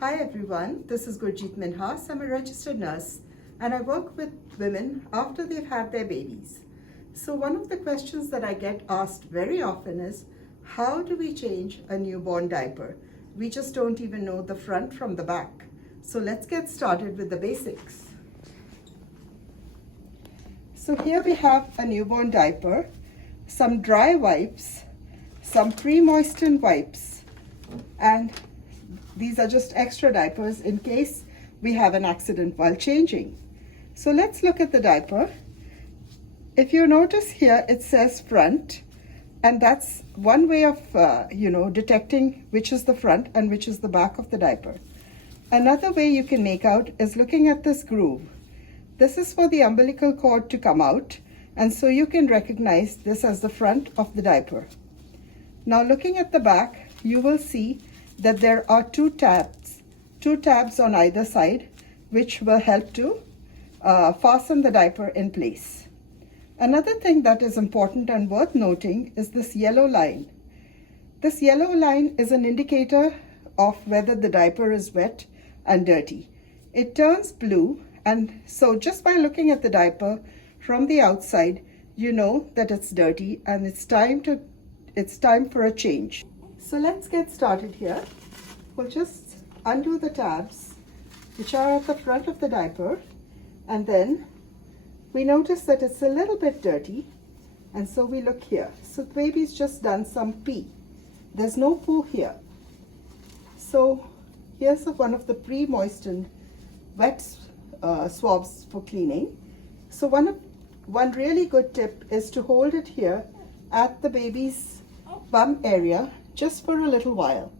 Hi everyone, this is Gurjeet Minhas. I'm a registered nurse and I work with women after they've had their babies. So one of the questions that I get asked very often is, how do we change a newborn diaper? We just don't even know the front from the back. So let's get started with the basics. So here we have a newborn diaper, some dry wipes, some pre-moistened wipes, and these are just extra diapers in case we have an accident while changing. So let's look at the diaper. If you notice here, it says front, and that's one way of detecting which is the front and which is the back of the diaper. Another way you can make out is looking at this groove. This is for the umbilical cord to come out, and so you can recognize this as the front of the diaper. Now looking at the back, you will see that there are two tabs on either side, which will help to fasten the diaper in place. Another thing that is important and worth noting is this yellow line. This yellow line is an indicator of whether the diaper is wet and dirty. It turns blue, and so just by looking at the diaper from the outside, you know that it's dirty and it's time for a change. So let's get started here. We'll just undo the tabs which are at the front of the diaper, and then we notice that it's a little bit dirty, and so we look here. So the baby's just done some pee. There's no poo here. So here's one of the pre-moistened wet swabs for cleaning. So one really good tip is to hold it here at the baby's bum area just for a little while.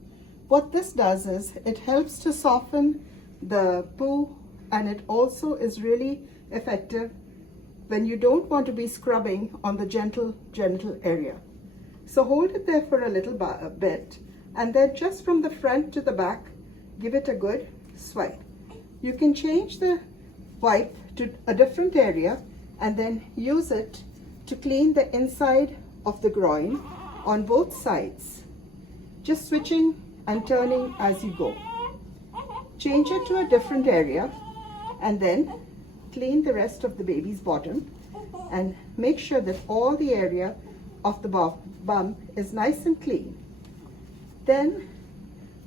What this does is it helps to soften the poo, and it also is really effective when you don't want to be scrubbing on the genital area. So hold it there for a little bit, and then just from the front to the back, give it a good swipe. You can change the wipe to a different area and then use it to clean the inside of the groin on both sides, just switching and turning as you go. Change it to a different area and then clean the rest of the baby's bottom, and make sure that all the area of the bum is nice and clean. Then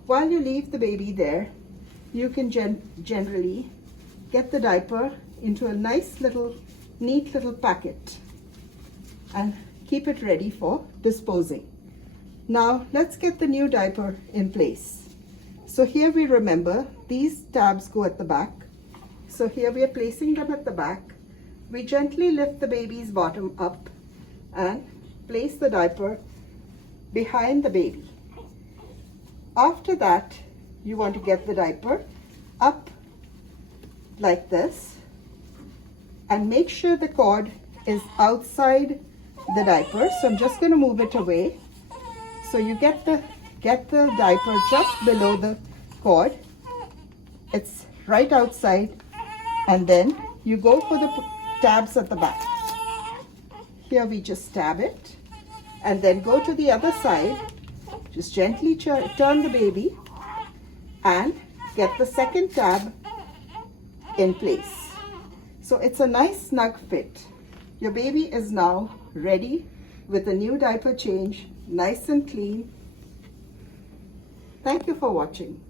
while you leave the baby there, you can generally get the diaper into a nice little neat little packet and keep it ready for disposing. Now let's get the new diaper in place. So here we remember these tabs go at the back. So here we are placing them at the back. We gently lift the baby's bottom up and place the diaper behind the baby. After that, you want to get the diaper up like this and make sure the cord is outside the diaper. So I'm just going to move it away. So you get the diaper just below the cord. It's right outside, and then you go for the tabs at the back. Here we just tab it and then go to the other side. Just gently turn the baby and get the second tab in place. So it's a nice snug fit. Your baby is now ready with a new diaper change, nice and clean. Thank you for watching.